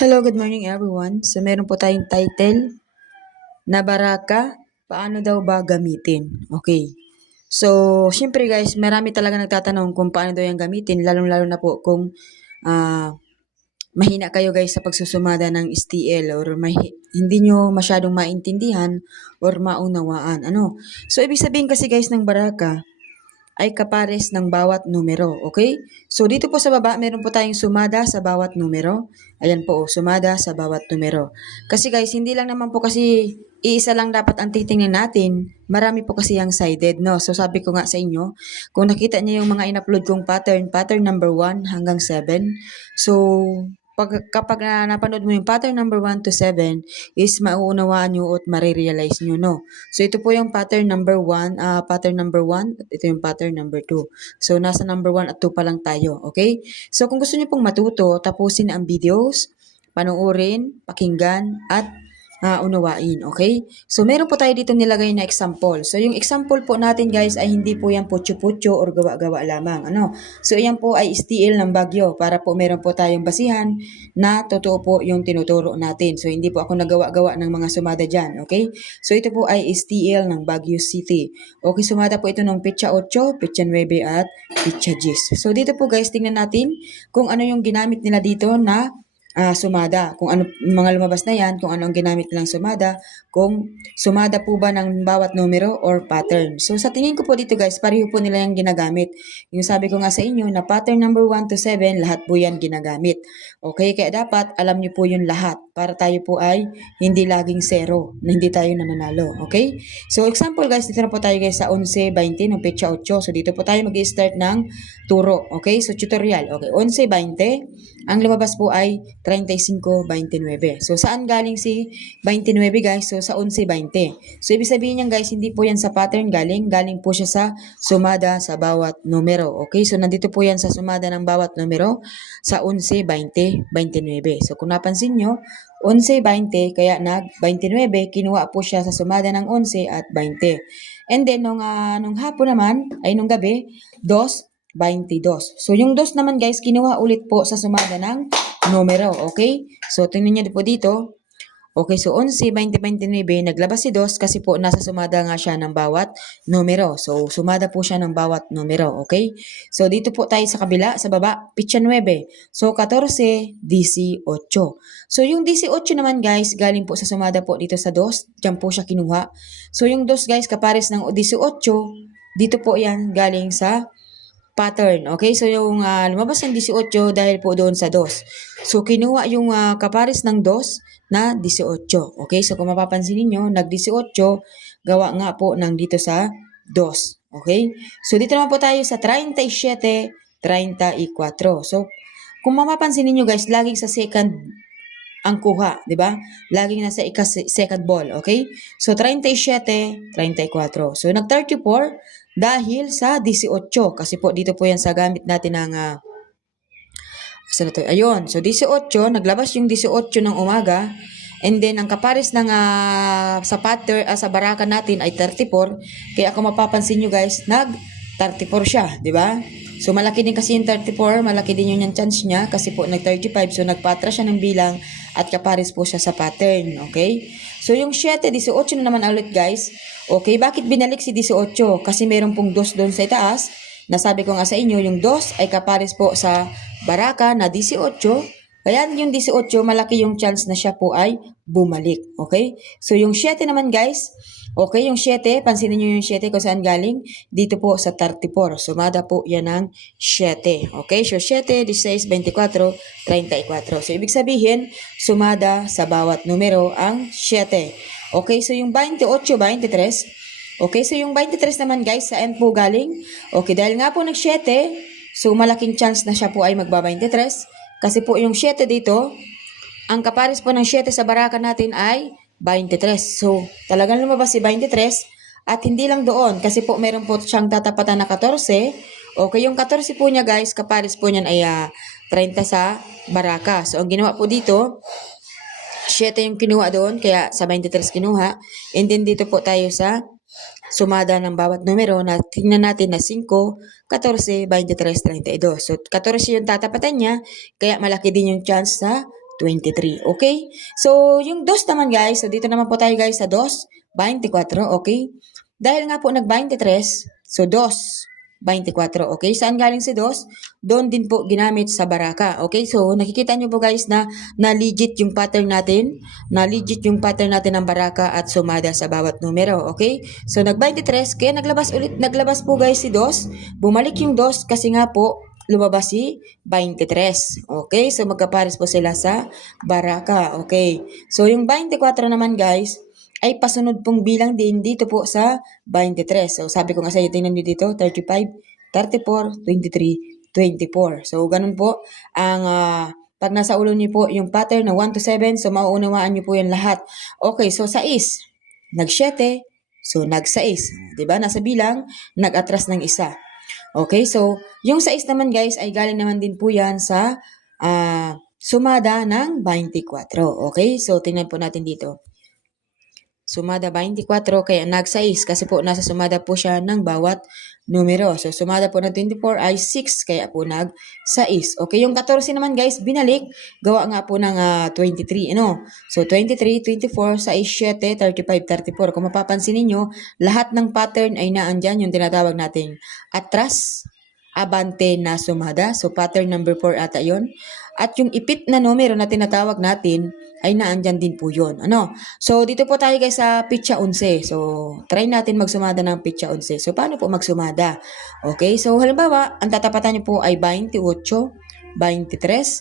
Hello, good morning everyone. So meron po tayong title na Baraka, paano daw ba gamitin? Okay. So, syempre guys, marami talaga nagtatanong kung paano daw yung gamitin, lalong-lalo na po kung ah, mahina kayo guys sa pagsusumada ng STL or hindi nyo masyadong maintindihan or maunawaan. Ano? So, ibig sabihin kasi guys ng Baraka, ay kapares ng bawat numero, okay? So dito po sa baba, meron po tayong sumada sa bawat numero. Ayan po, sumada sa bawat numero. Kasi guys, hindi lang naman po kasi iisa lang dapat ang titingnan natin. Marami po kasi yung sided, no? So sabi ko nga sa inyo, kung nakita niyo yung mga in-upload kong pattern number 1 hanggang 7. So kapag napanood mo yung pattern number 1 to 7 is mauunawaan nyo at marirealize nyo, no? So, ito po yung pattern number 1, pattern number 1, at ito yung pattern number 2. So, nasa number 1 at 2 pa lang tayo, okay? So, kung gusto niyo pong matuto, tapusin ang videos, panoorin, pakinggan, at unawain, okay? So, meron po tayo dito nilagay na example. So, yung example po natin guys ay hindi po yan putyo-putyo or gawa-gawa lamang, ano? So, yan po ay STL ng Baguio para po meron po tayong basihan na totoo po yung tinuturo natin. So, hindi po ako nagawa-gawa ng mga sumada dyan, okay? So, ito po ay STL ng Baguio City. Okay, sumada po ito ng Pitsa 8, Pitsa 9 at Pitsa 10. So, dito po guys, tingnan natin kung ano yung ginamit nila dito na sumada. Kung ano mga lumabas na yan, kung ano ang ginamit nilang sumada, kung sumada po ba ng bawat numero or pattern. So, sa tingin ko po dito guys, pareho po nila yung ginagamit. Yung sabi ko nga sa inyo na pattern number 1 to 7, lahat po yan ginagamit. Okay, kaya dapat alam niyo po yung lahat para tayo po ay hindi laging zero, na hindi tayo nananalo. Okay? So, example guys, dito na po tayo guys sa 11.20 ng Pitsa 8. So, dito po tayo mag-start ng turo. Okay? So, tutorial. Okay, 11.20. Ang lumabas po ay 35.29. So, saan galing si 29 guys? So, sa 11.20. So, ibig sabihin niyan guys, hindi po yan sa pattern galing. Galing po siya sa sumada sa bawat numero. Okay? So, nandito po yan sa sumada ng bawat numero sa 11.20.29. So, kung napansin nyo, 11.20, kaya nag-29, kinuha po siya sa sumada ng 11 at 20. And then, nung hapon naman, ay nung gabi, 2.22. So, yung 2 naman guys, kinuha ulit po sa sumada ng numero, okay? So, tingnan niyo po dito. Okay, so 11, 20, 29, naglabas si 2 kasi po nasa sumada nga siya ng bawat numero. So, sumada po siya ng bawat numero, okay? So, dito po tayo sa kabila, sa baba, pitsa 9. So, 14, 18. So, yung 18 naman guys, galing po sa sumada po dito sa 2. Diyan po siya kinuha. So, yung 2 guys, kapares ng 18, dito po yan galing sa pattern. Okay, so yung lumabas ng 18 dahil po doon sa 2. So, kinuha yung kapares ng 2 na 18. Okay, so kung mapapansin niyo nag-18, gawa nga po ng dito sa 2. Okay, so dito naman po tayo sa 37, 34. So, kung mapapansin niyo guys, laging sa second ang kuha, di ba? Laging nasa second ball, okay? So, 37, 34. So, nag-34 dahil sa 18. Kasi po, dito po yan sa gamit natin ng, saan na to? Ayun. So, 18, naglabas yung 18 ng umaga. And then, ang kapares ng sa pattern, sa baraka natin ay 34. Kaya kung mapapansin nyo guys, nag-34 siya, di ba? So, malaki din kasi yung 34, malaki din yung chance niya kasi po nag-35. So, nagpatra siya ng bilang at kapares po siya sa pattern, okay? So, yung 7, 18 na naman ulit guys. Okay, bakit binalik si 18? Kasi meron pong 2 doon sa itaas. Nasabi ko nga sa inyo, yung 2 ay kapares po sa baraka na 18. Kaya yung 18, malaki yung chance na siya po ay bumalik. Okay? So, yung 7 naman guys, okay, yung 7, pansinin nyo yung 7 kung saan galing. Dito po sa 34. Sumada po yan ng 7. Okay? So, 7, 16, 24, 34. So, ibig sabihin, sumada sa bawat numero ang 7. Okay? So, yung 28, 23. Okay? So, yung 23 naman guys, saan po galing? Okay, dahil nga po nag-7, so malaking chance na siya po ay magba-23. Kasi po yung 7 dito, ang kapares po ng 7 sa baraka natin ay 23. So, talagang lumabas si 23 at hindi lang doon kasi po meron po siyang tatapatan na 14. Okay, yung 14 po niya guys, kapares po niyan ay 30 sa baraka. So, ang ginawa po dito, 7 yung kinuha doon, kaya sa 23 kinuha. And then dito po tayo sa sumada ng bawat numero na tingnan natin na 5, 14, 23, 32. So, 14 yung tatapatan niya, kaya malaki din yung chance sa 23. Okay? So, yung 2 naman guys, so dito naman po tayo guys sa 2, 24. Okay? Dahil nga po nag-23, so 2, 24. Okay? Saan galing si 2? Doon din po ginamit sa baraka. Okay? So, nakikita nyo po guys na legit yung pattern natin. Na legit yung pattern natin ng baraka at sumada sa bawat numero. Okay? So, nag-23, kaya naglabas po guys si 2. Bumalik yung 2 kasi nga po, lumabas si 23. Okay? So, magkapares po sila sa baraka. Okay? So, yung 24 naman guys, ay pasunod pong bilang din dito po sa 23. So, sabi ko nga sa iyo, tingnan nyo dito, 35, 34, 23, 24. So, ganun po. Pag nasa ulo niyo po yung pattern na 1 to 7, so mauunawaan niyo po yan lahat. Okay, so 6, nag-7, so nag-6. Diba? Nasa bilang, nag-atras ng isa. Okay, so yung 6 naman guys, ay galing naman din po yan sa sumada ng 24. Okay, so tingnan po natin dito. Sumada 24, kaya nag-6 kasi po nasa sumada po siya ng bawat numero. So, sumada po ng 24 ay 6, kaya po nag-6. Okay, yung 14 naman guys, binalik, gawa nga po ng 23. Ano? So, 23, 24, 6, 7, 35, 34. Kung mapapansin niyo, lahat ng pattern ay naandyan yung tinatawag nating atras, abante na sumada. So, pattern number 4 ata yun. At yung ipit na numero na tinatawag natin ay naandyan din po yun. Ano? So, dito po tayo guys sa pitsa 11. So, try natin magsumada ng pitsa 11. So, paano po magsumada? Okay, so halimbawa, ang tatapatan niyo po ay 28, 23,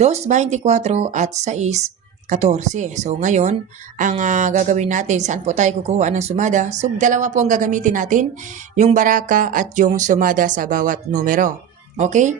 2, 24 at 6, 14. So, ngayon, ang gagawin natin, saan po tayo kukuha ng sumada? So, dalawa po ang gagamitin natin, yung baraka at yung sumada sa bawat numero. Okay?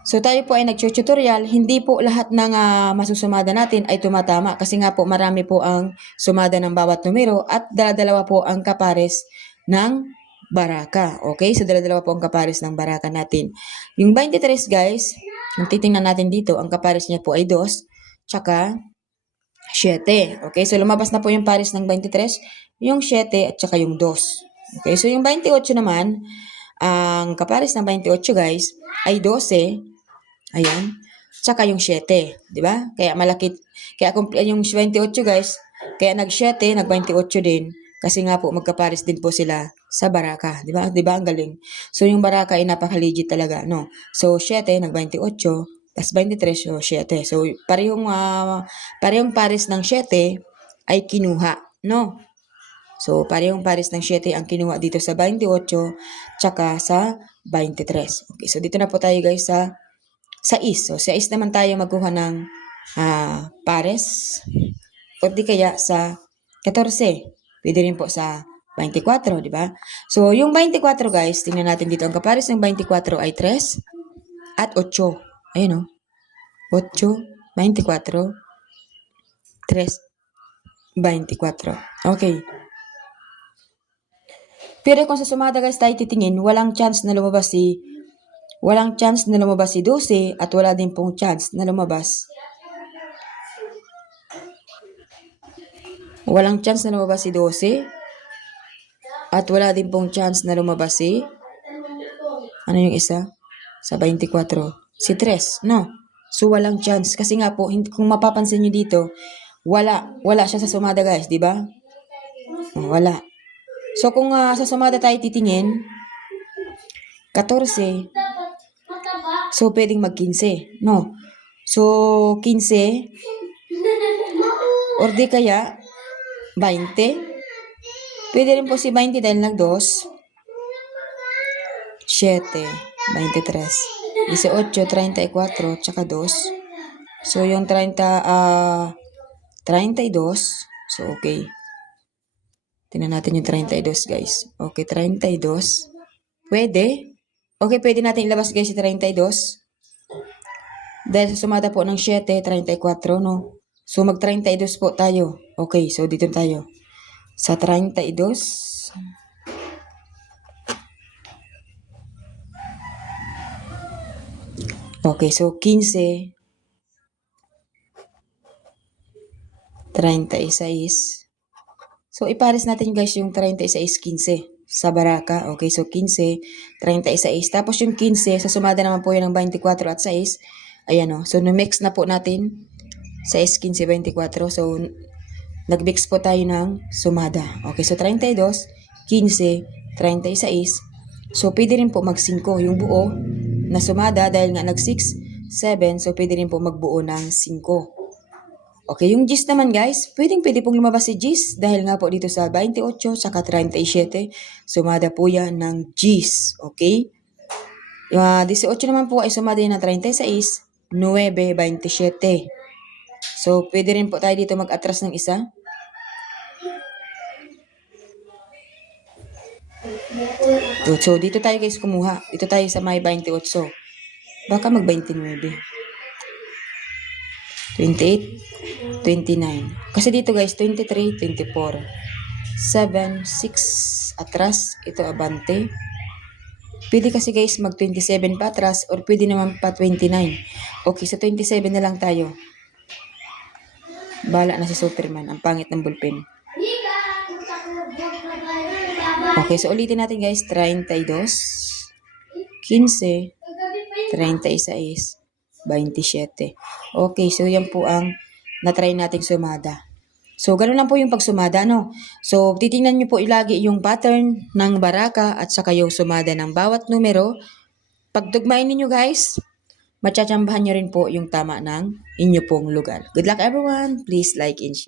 So, tayo po ay nag-tutorial, hindi po lahat ng masusumada natin ay tumatama kasi nga po marami po ang sumada ng bawat numero at dala-dalawa po ang kapares ng baraka. Okay? So, dala-dalawa po ang kapares ng baraka natin. Yung 23 guys, kung titingnan natin dito, ang kapares niya po ay 2, tsaka 7. Okay? So, lumabas na po yung pares ng 23, yung 7 at tsaka yung 2. Okay? So, yung 28 naman, ang kapares ng 28 guys ay 12. Ayan. Tsaka yung 7, di ba? Kaya malaki, kaya yung 28 guys, kaya nag-7, nag-28 din. Kasi nga po magkapares din po sila sa baraka, di ba? Di ba? Ang galing. So yung baraka ay napaka-legit talaga, no? So 7, nag-28, tas 23, so 7. So parehong pares ng 7 ay kinuha, no? So parehong pares ng 7 ang kinuha dito sa 28, tsaka sa 23. Okay, so dito na po tayo guys sa 6. So, sa 6 naman tayo magkuha ng pares. O di kaya sa 14. Pwede rin po sa 24, di ba? So, yung 24 guys, tingnan natin dito. Ang kapares ng 24 ay 3 at 8. Ayun o. 8, 24, 3, 24. Okay. Pero kung sa sumada guys tayo titingin, walang chance na lumabas si 12 at wala din pong chance na lumabas. Walang chance na lumabas si 12 at wala din pong chance na lumabas si ano yung isa? Sa 24. Si 3, no? So walang chance kasi nga po kung mapapansin niyo dito, wala siya sa sumada guys, di ba? Wala. So kung sa sumada tayo titingin, 14, so pwedeng mag-15, no? So 15 or di kaya 20. Pwede rin po si 20 dahil nag-2, 7, 23, 18, 34, tsaka 2. So yung 32. So okay. Tingnan natin yung 32 guys. Okay, 32. Pwede. Okay, pwede natin ilabas guys si 32. Dahil sa sumada po ng 7, 34, no? So, mag-32 po tayo. Okay, so dito tayo. Sa 32. Okay, so 15, 36. So, ipares natin guys yung 36, 15 sa baraka. Okay, so 15, 36. Tapos yung 15, sa sumada naman po yun ng 24 at 6. Ayan o. So, no-mix na po natin. 6, 15, 24. So, nag-mix po tayo ng sumada. Okay, so 32, 15, 36. So, pwede rin po mag-5 yung buo na sumada dahil nga nag-6, 7. So, pwede rin po magbuo ng 5. Okay, yung gis naman guys, pwede pong lumabas si gis dahil nga po dito sa 28 saka 37, sumada po yan ng gis. Okay? Yung 18 naman po ay sumada yan ng 36, 9, 27. So, pwede rin po tayo dito mag-atras ng isa. So, dito tayo guys kumuha. Dito tayo sa may 28. Baka mag-29. 28, 29. Kasi dito guys, 23, 24. 7, 6 atras. Ito abante. Pwede kasi guys mag-27 pa atras or pwede naman pa 29. Okay, sa 27 na lang tayo. Bala na si Superman. Ang pangit ng ballpen. Okay, so ulitin natin guys. 32, 15, 36, 27. Okay, so yan po ang na-try nating sumada. So, ganun lang po yung pagsumada, no? So, titingnan nyo po ilagi yung pattern ng baraka at saka yung sumada ng bawat numero. Pag tugmain ninyo guys, matsatsambahan nyo rin po yung tama ng inyo pong lugar. Good luck everyone! Please like and share.